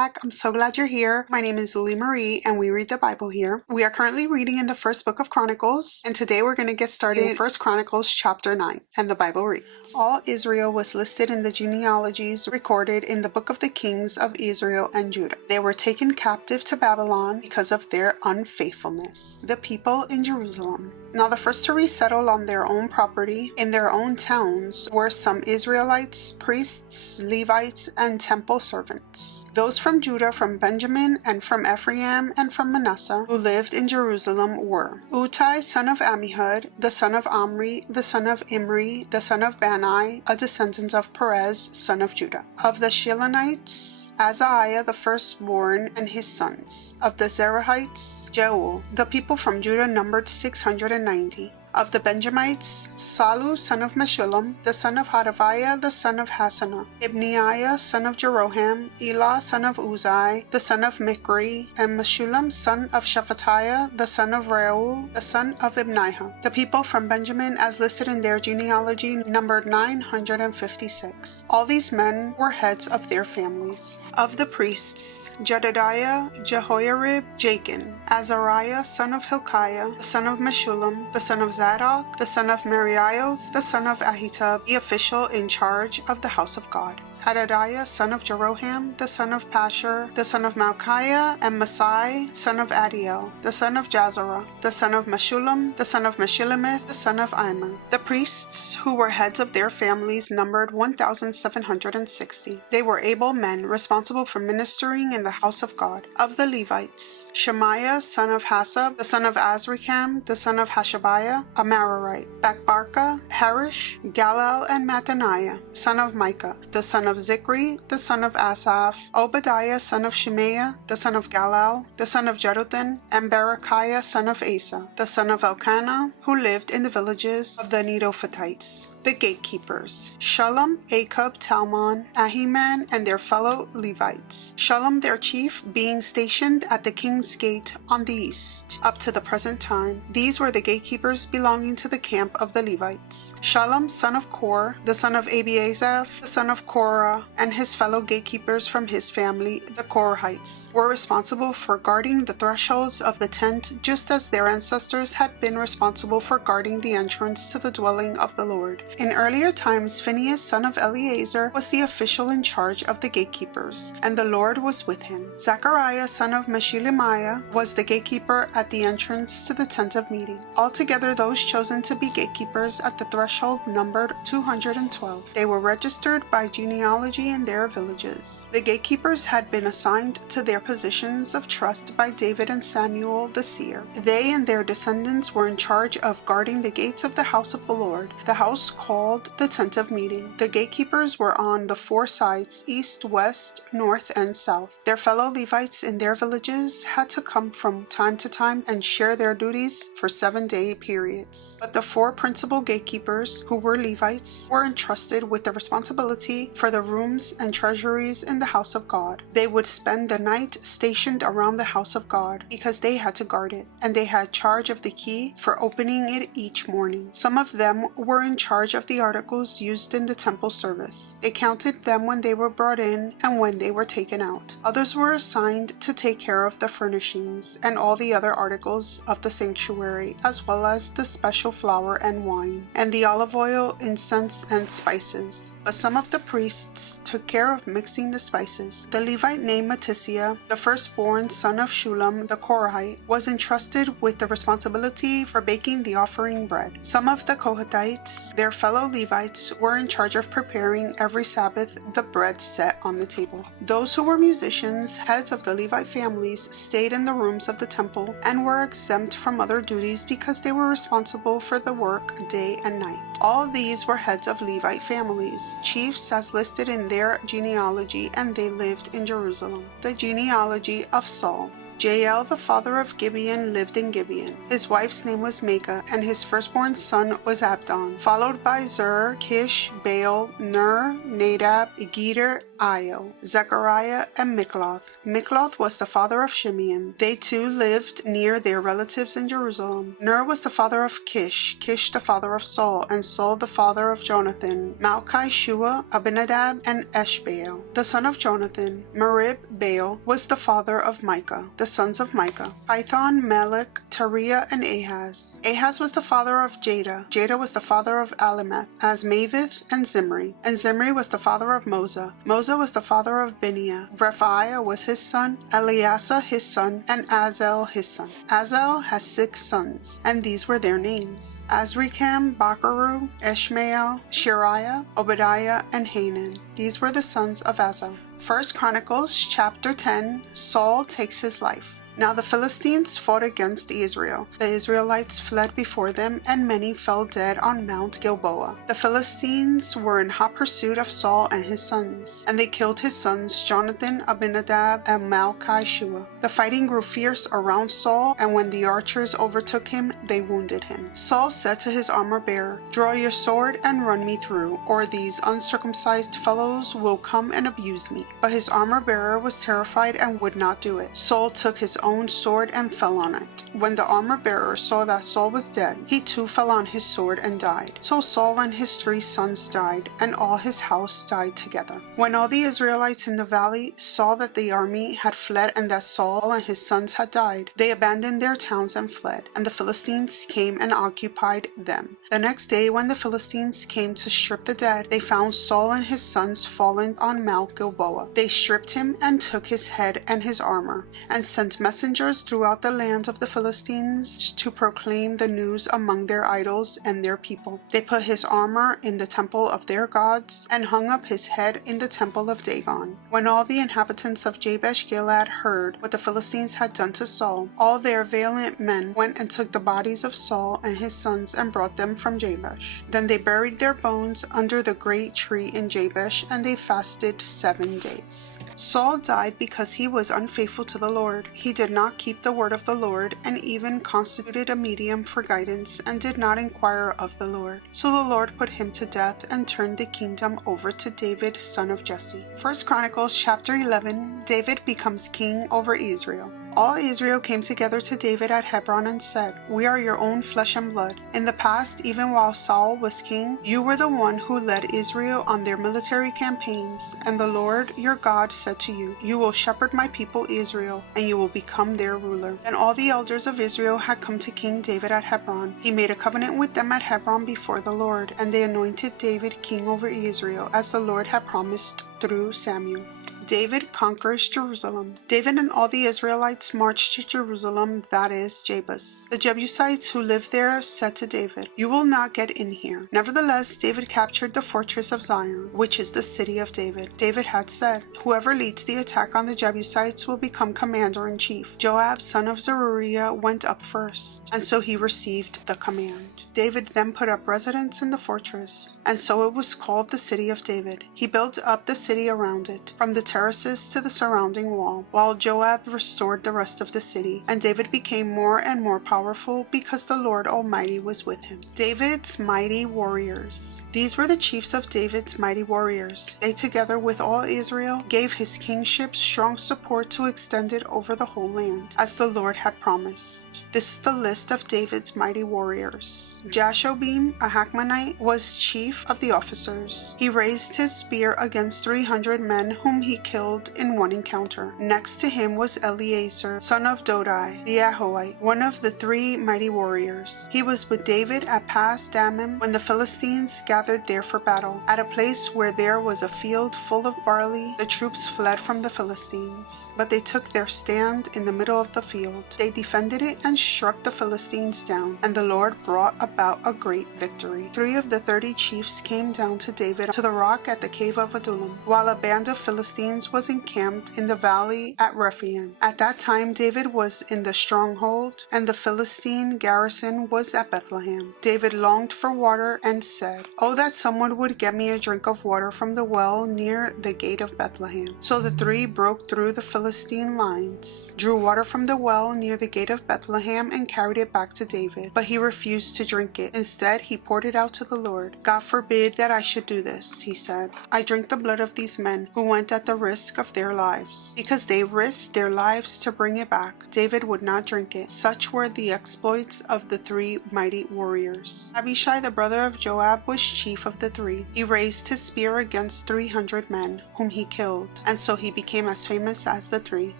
back. I'm so glad you're here. My name is Julie Marie and we read the Bible here. We are currently reading in the first book of Chronicles, and today we're going to get started in 1 Chronicles chapter 9, and the Bible reads, All Israel was listed in the genealogies recorded in the book of the kings of Israel and Judah. They were taken captive to Babylon because of their unfaithfulness. The people in Jerusalem. Now the first to resettle on their own property in their own towns were some Israelites, priests, Levites, and temple servants. Those from Judah, from Benjamin, and from Ephraim, and from Manasseh, who lived in Jerusalem were Uttai, son of Ammihud, the son of Omri, the son of Imri, the son of Bani, a descendant of Perez, son of Judah. Of the Shilonites, Azariah the firstborn and his sons. Of the Zerahites, Jeuel. The people from Judah numbered 690. Of the Benjamites, Salu son of Meshullam, the son of Hadaviah, the son of Hassanah, Ibneiah son of Jeroham, Elah son of Uzai, the son of Mikri, and Meshullam son of Shephatiah, the son of Reuel, the son of Ibniah. The people from Benjamin, as listed in their genealogy, numbered 956. All these men were heads of their families. Of the priests, Jedediah, Jehoiarib, Jachin, Azariah son of Hilkiah, the son of Meshullam, the son of Zadok, the son of Merioth, the son of Ahitub, the official in charge of the house of God. Adadiah, son of Jeroham, the son of Pashur, the son of Malchiah, and Masai, son of Adiel, the son of Jazarah, the son of Meshullam, the son of Meshillemith, the son of Immer. The priests, who were heads of their families, numbered 1,760. They were able men responsible for ministering in the house of God. Of the Levites, Shemaiah, son of Hasab, the son of Azrikam, the son of Hashabiah, a Merarite, Bakbarka, Harish, Galal, and Mattaniah, son of Micah, the son of Zikri, the son of Asaph, Obadiah, son of Shemaiah, the son of Galal, the son of Jeduthun, and Berechiah, son of Asa, the son of Elkanah, who lived in the villages of the Netophathites. The gatekeepers, Shallum, Akub, Talmon, Ahiman, and their fellow Levites. Shallum, their chief, being stationed at the king's gate on the east, up to the present time. These were the gatekeepers belonging to the camp of the Levites. Shallum, son of Kor, the son of Abiasaph, the son of Korah, and his fellow gatekeepers from his family, the Korahites, were responsible for guarding the thresholds of the tent, just as their ancestors had been responsible for guarding the entrance to the dwelling of the Lord. In earlier times, Phinehas, son of Eleazar, was the official in charge of the gatekeepers, and the Lord was with him. Zechariah, son of Meshilemiah, was the gatekeeper at the entrance to the tent of meeting. Altogether, those chosen to be gatekeepers at the threshold numbered 212. They were registered by genealogy in their villages. The gatekeepers had been assigned to their positions of trust by David and Samuel the seer. They and their descendants were in charge of guarding the gates of the house of the Lord, the house called the tent of meeting. The gatekeepers were on the four sides, east, west, north, and south. Their fellow Levites in their villages had to come from time to time and share their duties for 7-day periods. But the four principal gatekeepers, who were Levites, were entrusted with the responsibility for the rooms and treasuries in the house of God. They would spend the night stationed around the house of God because they had to guard it, and they had charge of the key for opening it each morning. Some of them were in charge of the articles used in the temple service. They counted them when they were brought in and when they were taken out. Others were assigned to take care of the furnishings and all the other articles of the sanctuary, as well as the special flour and wine, and the olive oil, incense, and spices. But some of the priests took care of mixing the spices. The Levite named Mattisiah, the firstborn son of Shullam the Korahite, was entrusted with the responsibility for baking the offering bread. Some of the Kohathites, their fellow Levites, were in charge of preparing every Sabbath the bread set on the table. Those who were musicians, heads of the Levite families, stayed in the rooms of the temple and were exempt from other duties because they were responsible for the work day and night. All these were heads of Levite families, chiefs as listed in their genealogy, and they lived in Jerusalem. The genealogy of Saul. Jael, the father of Gibeon, lived in Gibeon. His wife's name was Maacah, and his firstborn son was Abdon, followed by Zur, Kish, Baal, Ner, Nadab, Gedor, Io, Zechariah, and Mikloth. Mikloth was the father of Shimeam. They too lived near their relatives in Jerusalem. Ner was the father of Kish, Kish the father of Saul, and Saul the father of Jonathan, Malchi-Shua, Abinadab, and Eshbaal. The son of Jonathan, Merib-Baal, was the father of Micah. The sons of Micah, Python, Melech, Tariah, and Ahaz. Ahaz was the father of Jada. Jada was the father of Alimeth, Azmaveth, and Zimri. And Zimri was the father of Moza. Moza was the father of Biniah. Rephaiah was his son, Eleasa his son, and Azel his son. Azel has 6 sons, and these were their names: Azrikam, Bacharu, Ishmael, Shariah, Obadiah, and Hanan. These were the sons of Azel. 1 Chronicles chapter 10, Saul takes his life. Now the Philistines fought against Israel. The Israelites fled before them, and many fell dead on Mount Gilboa. The Philistines were in hot pursuit of Saul and his sons, and they killed his sons Jonathan, Abinadab, and Malchi-Shua. The fighting grew fierce around Saul, and when the archers overtook him, they wounded him. Saul said to his armor-bearer, "Draw your sword and run me through, or these uncircumcised fellows will come and abuse me." But his armor-bearer was terrified and would not do it. Saul took his own sword and fell on it. When the armor-bearer saw that Saul was dead, he too fell on his sword and died. So Saul and his 3 sons died, and all his house died together. When all the Israelites in the valley saw that the army had fled and that Saul and his sons had died, they abandoned their towns and fled, and the Philistines came and occupied them. The next day, when the Philistines came to strip the dead, they found Saul and his sons fallen on Mount Gilboa. They stripped him and took his head and his armor, and sent messengers throughout the land of the Philistines to proclaim the news among their idols and their people. They put his armor in the temple of their gods, and hung up his head in the temple of Dagon. When all the inhabitants of Jabesh-Gilead heard what the Philistines had done to Saul, all their valiant men went and took the bodies of Saul and his sons and brought them from Jabesh. Then they buried their bones under the great tree in Jabesh, and they fasted 7 days. Saul died because he was unfaithful to the Lord. He did not keep the word of the Lord, and even constituted a medium for guidance, and did not inquire of the Lord. So the Lord put him to death and turned the kingdom over to David, son of Jesse. 1 Chronicles chapter 11, David becomes king over Israel. All Israel came together to David at Hebron and said, "We are your own flesh and blood. In the past, even while Saul was king, you were the one who led Israel on their military campaigns, and the Lord your God said to you, 'You will shepherd my people Israel, and you will become their ruler.'" Then all the elders of Israel had come to King David at Hebron. He made a covenant with them at Hebron before the Lord, and they anointed David king over Israel, as the Lord had promised through Samuel. David conquers Jerusalem. David and all the Israelites marched to Jerusalem, that is, Jebus. The Jebusites who lived there said to David, "You will not get in here." Nevertheless, David captured the fortress of Zion, which is the city of David. David had said, "Whoever leads the attack on the Jebusites will become commander-in-chief." Joab, son of Zeruiah, went up first, and so he received the command. David then put up residence in the fortress, and so it was called the city of David. He built up the city around it, from the terraces to the surrounding wall, while Joab restored the rest of the city, and David became more and more powerful because the Lord Almighty was with him. David's mighty warriors. These were the chiefs of David's mighty warriors. They, together with all Israel, gave his kingship strong support to extend it over the whole land, as the Lord had promised. This is the list of David's mighty warriors. Jashobim, a Hakmonite, was chief of the officers. He raised his spear against 300 men whom he killed in one encounter. Next to him was Eleazar, son of Dodai, the Ahoite, one of the 3 mighty warriors. He was with David at Pas Dammim when the Philistines gathered there for battle. At a place where there was a field full of barley, the troops fled from the Philistines, but they took their stand in the middle of the field. They defended it and struck the Philistines down, and the Lord brought about a great victory. 3 of the 30 chiefs came down to David to the rock at the cave of Adullam, while a band of Philistines Philistines was encamped in the valley at Rephaim. At that time David was in the stronghold, and the Philistine garrison was at Bethlehem. David longed for water and said, "Oh, that someone would get me a drink of water from the well near the gate of Bethlehem." So the three broke through the Philistine lines, drew water from the well near the gate of Bethlehem, and carried it back to David. But he refused to drink it. Instead, he poured it out to the Lord. "God forbid that I should do this," he said. "I drink the blood of these men who went at the risk of their lives." Because they risked their lives to bring it back, David would not drink it. Such were the exploits of the three mighty warriors. Abishai, the brother of Joab, was chief of the three. He raised his spear against 300 men, whom he killed, and so he became as famous as the three.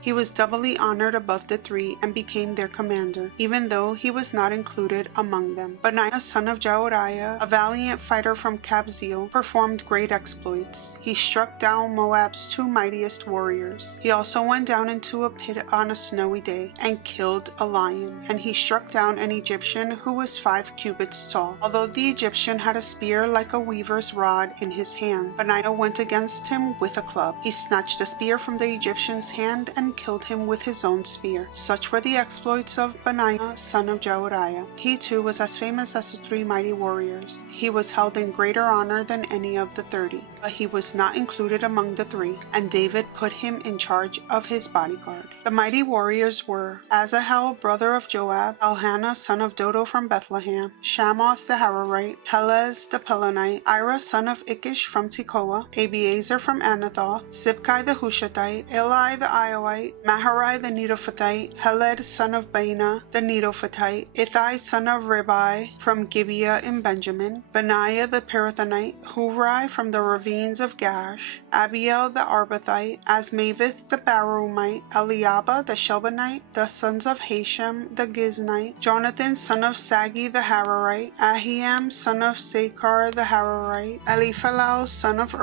He was doubly honored above the three and became their commander, even though he was not included among them. Benaiah, son of Jehoiada, a valiant fighter from Kabzeel, performed great exploits. He struck down Moab's two mightiest warriors. He also went down into a pit on a snowy day and killed a lion, and he struck down an Egyptian who was 5 cubits tall. Although the Egyptian had a spear like a weaver's rod in his hand, Benaiah went against him with a club. He snatched the spear from the Egyptian's hand and killed him with his own spear. Such were the exploits of Benaiah, son of Jehoiada. He too was as famous as the three mighty warriors. He was held in greater honor than any of the 30, but he was not included among the three, and David put him in charge of his bodyguard. The mighty warriors were Asahel, brother of Joab, Elhanan, son of Dodo from Bethlehem, Shamoth the Hararite, Pelez the Pelonite, Ira, son of Ikish from Tekoa, Abiezer from Anathoth, Sibkai the Hushathite, Eli the Iowite, Maharai the Netophathite, Heled, son of Baina the Netophathite, Ithai, son of Ribai from Gibeah in Benjamin, Benaiah the Pirathonite, Hurai from the ravines of Gash, Abiel the Arbathite, Asmaveth the Barumite, Eliabah the Shelbanite, the sons of Hashem the Giznite, Jonathan, son of Sagi the Hararite, Ahiam, son of Sakar the Hararite, Eliphalau, son of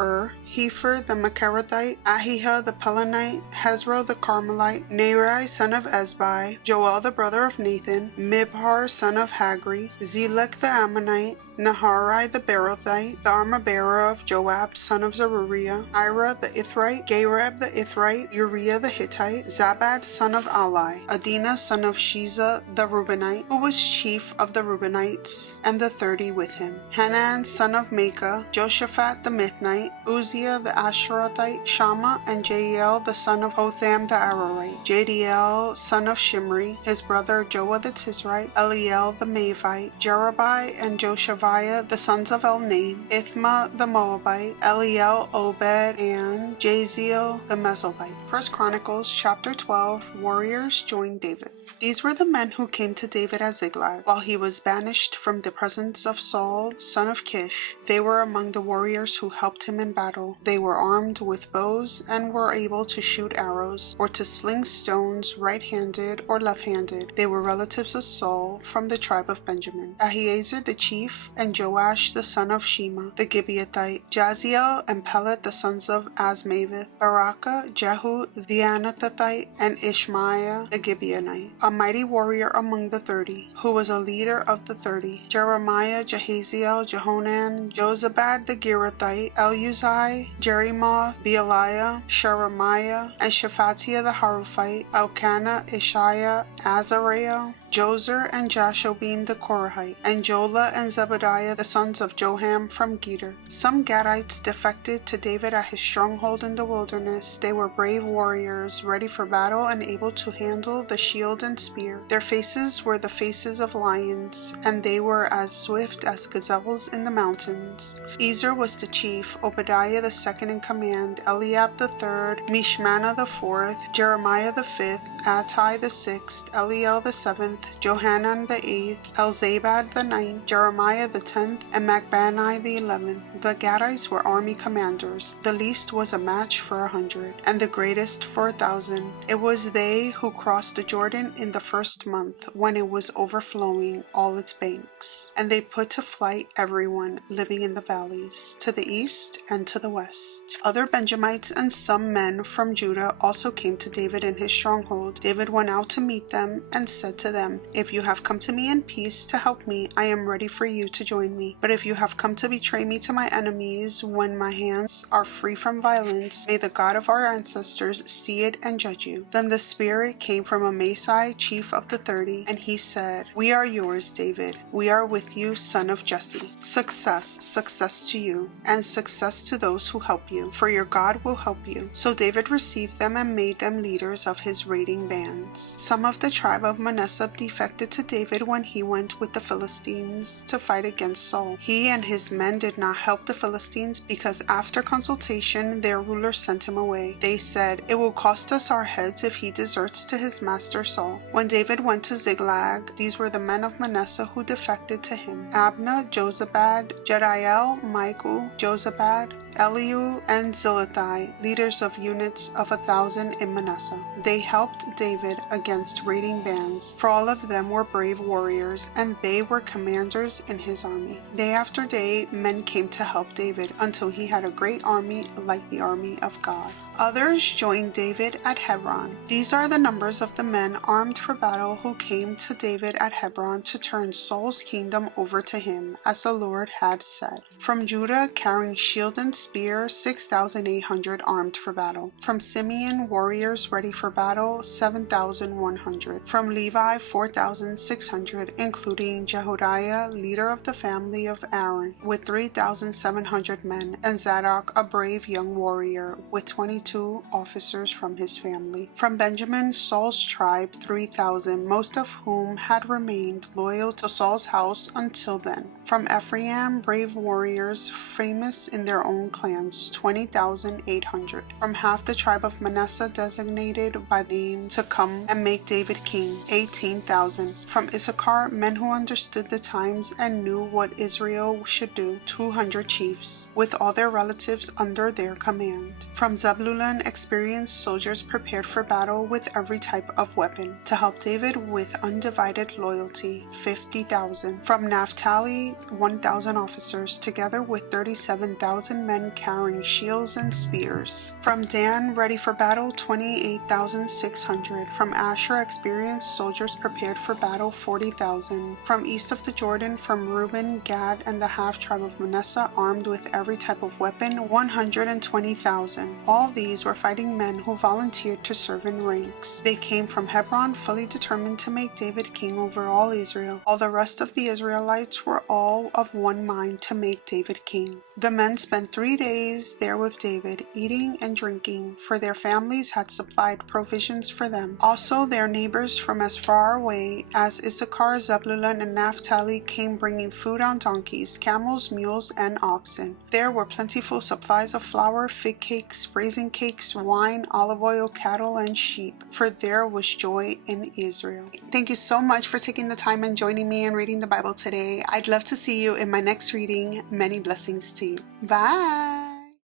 Hefer the Macharathite, Ahijah the Pelonite, Hezro the Carmelite, Nerai, son of Ezbai, Joel the brother of Nathan, Mibhar, son of Hagri, Zelek the Ammonite, Naharai the Berothite, the armor-bearer of Joab, son of Zeruiah, Ira the Ithrite, Gareb the Ithrite, Uriah the Hittite, Zabad, son of Ali, Adina, son of Shiza the Reubenite, who was chief of the Reubenites, and the 30 with him, Hanan, son of Maacah, Joshaphat the Mithnite, Uzziah the Asherathite, Shammah, and Jael, the son of Hotham the Ararite, Jadiel, son of Shimri, his brother Joah the Tisrite, Eliel the Mavite, Jerubai and Joshaviah, the sons of El-Naim, Ithma the Moabite, Eliel, Obed, and Jaziel the Mesolite. 1 Chronicles chapter 12, warriors join David. These were the men who came to David at Ziklag, while he was banished from the presence of Saul, son of Kish. They were among the warriors who helped him in battle. They were armed with bows and were able to shoot arrows or to sling stones right-handed or left-handed. They were relatives of Saul from the tribe of Benjamin. Ahiezer the chief, and Joash the son of Shema the Gibeathite, Jaziel and Pelet the sons of Asmaveth, Barakah, Jehu the Anathothite, and Ishmaiah the Gibeonite, a mighty warrior among the 30, who was a leader of the 30, Jeremiah, Jehaziel, Jehonan, Jozabad the Gerathite, Eluzai, Jerimoth, Bealiah, Sheremiah, and Shephatiah the Haruphite, Elkanah, Ishiah, Azareel, Jozer and Jashobim the Korahite, and Jola and Zebediah the sons of Joham from Geder. Some Gadites defected to David at his stronghold in the wilderness. They were brave warriors, ready for battle and able to handle the shield and spear. Their faces were the faces of lions, and they were as swift as gazelles in the mountains. Ezer was the chief, Obadiah the second in command, Eliab the third, Mishmana the fourth, Jeremiah the fifth, Attai the sixth, Eliel the seventh, Johanan the 8th, Elzabad the 9th, Jeremiah the 10th, and Macbanai the 11th. The Gadites were army commanders. The least was a match for 100, and the greatest for 1,000. It was they who crossed the Jordan in the first month, when it was overflowing all its banks. And they put to flight everyone living in the valleys, to the east and to the west. Other Benjamites and some men from Judah also came to David in his stronghold. David went out to meet them and said to them, them, "If you have come to me in peace to help me, I am ready for you to join me. But if you have come to betray me to my enemies when my hands are free from violence, may the God of our ancestors see it and judge you." Then the Spirit came from Amasai, chief of the 30, and he said, "We are yours, David. We are with you, son of Jesse. Success, success to you, and success to those who help you, for your God will help you." So David received them and made them leaders of his raiding bands. Some of the tribe of Manasseh defected to David when he went with the Philistines to fight against Saul. He and his men did not help the Philistines because after consultation their rulers sent him away. They said, "It will cost us our heads if he deserts to his master Saul." When David went to Ziklag, these were the men of Manasseh who defected to him: Abner, Jozabad, Jediel, Michael, Jozabad, Eliu, and Zilithai, leaders of units of 1,000 in Manasseh. They helped David against raiding bands, for all of them were brave warriors, and they were commanders in his army. Day after day, men came to help David until he had a great army like the army of God. Others joined David at Hebron. These are the numbers of the men armed for battle who came to David at Hebron to turn Saul's kingdom over to him, as the Lord had said. From Judah, carrying shield and spear, 6,800 armed for battle. From Simeon, warriors ready for battle, 7,100. From Levi, 4,600, including Jehodiah, leader of the family of Aaron, with 3,700 men, and Zadok, a brave young warrior, with 22 officers from his family. From Benjamin, Saul's tribe, 3,000, most of whom had remained loyal to Saul's house until then. From Ephraim, brave warriors, famous in their own clans, 20,800. From half the tribe of Manasseh designated by name to come and make David king, 18,000. From Issachar, men who understood the times and knew what Israel should do, 200 chiefs, with all their relatives under their command. From Zebulun, experienced soldiers prepared for battle with every type of weapon, to help David with undivided loyalty, 50,000. From Naphtali, 1,000 officers, together with 37,000 men carrying shields and spears. From Dan, ready for battle, 28,600. From Asher, experienced soldiers prepared for battle, 40,000. From east of the Jordan, from Reuben, Gad, and the half-tribe of Manasseh, armed with every type of weapon, 120,000. All these were fighting men who volunteered to serve in ranks. They came from Hebron, fully determined to make David king over all Israel. All the rest of the Israelites were all of one mind to make David king. The men spent 3 days there with David, eating and drinking, for their families had supplied provisions for them. Also their neighbors from as far away as Issachar, Zebulun, and Naphtali came bringing food on donkeys, camels, mules, and oxen. There were plentiful supplies of flour, fig cakes, raisin cakes, wine, olive oil, cattle, and sheep, for there was joy in Israel. Thank you so much for taking the time and joining me and reading the Bible today. I'd love to see you in my next reading. Many blessings to you. Bye!